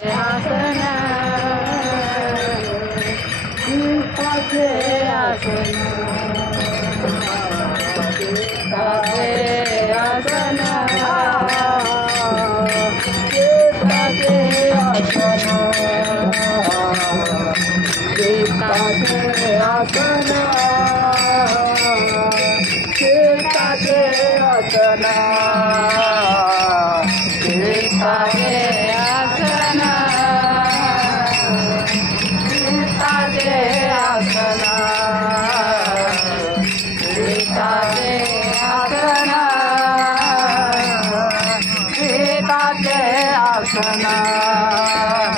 आसन चित्ताचे आसन चित्ताचे आसन चित्ताचे आसन चित्ताचे आसन चित्ताचे आसन चित्ताचे आसन चित्ताचे आसन चित्ताचे आसन चित्ताचे आसन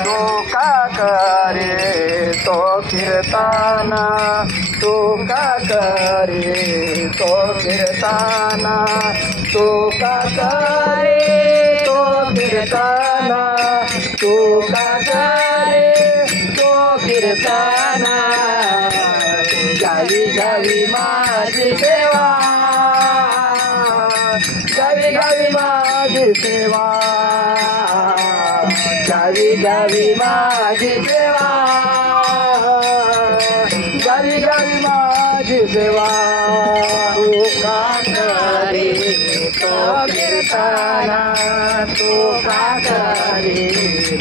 तो का करे तो कीर्तन तो का करे तो कीर्तन तो का करे तो कीर्तन तो का करे तो कीर्तन गावी गावी माझी सेवा गावी गावी माझी सेवा गावी गावी माझी सेवा गावी गावी माझी सेवा तू का करे तो कीर्तन तू का करे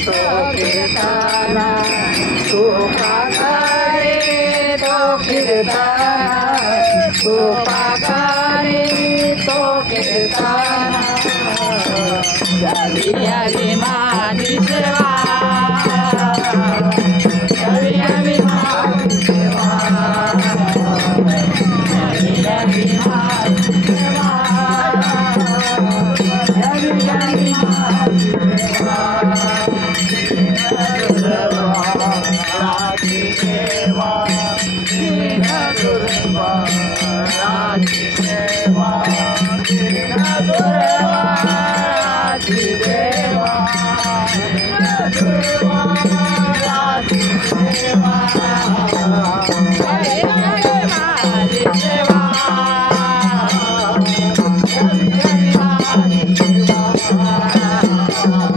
तो कीर्तन तू का करे तो कीर्तन तू का करे तो कीर्तन गावी गावी माझी सेवा गावी गावी माझी सेवा गावी गावी माझी सेवा गावी गावी माझी सेवा राजी सेवा दीन दुर्वा राजी सेवा दीन दुर्वा राजी सेवा दीन दुर्वा राजी सेवा गावी गावी माझी सेवा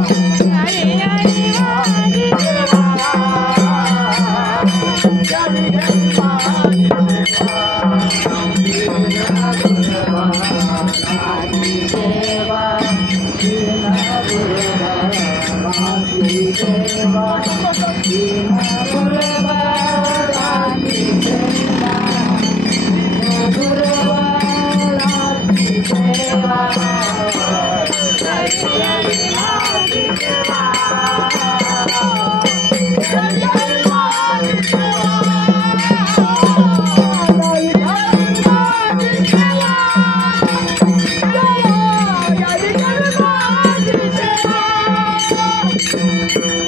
गावी गावी माझी सेवा गावी गावी माझी सेवा गावी गावी माझी सेवा राजी सेवा दीन दुर्वा राजी सेवा दीन दुर्वा राजी सेवा